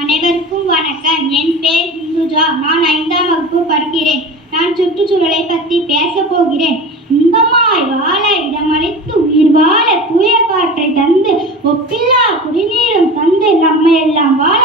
அனைவருக்கும் வணக்கம். என் பேர் இந்துஜா. நான் 5ஆம் வகுப்பு படிக்கிறேன். நான் சுற்றுச்சூழலை பற்றி பேச போகிறேன். இன்பமாய் வாழ இடமளித்து உயிர் வாழ தூய காற்றை தந்து ஒப்பில்லா குடிநீரும் தந்து நம்மை எல்லாம் வாழ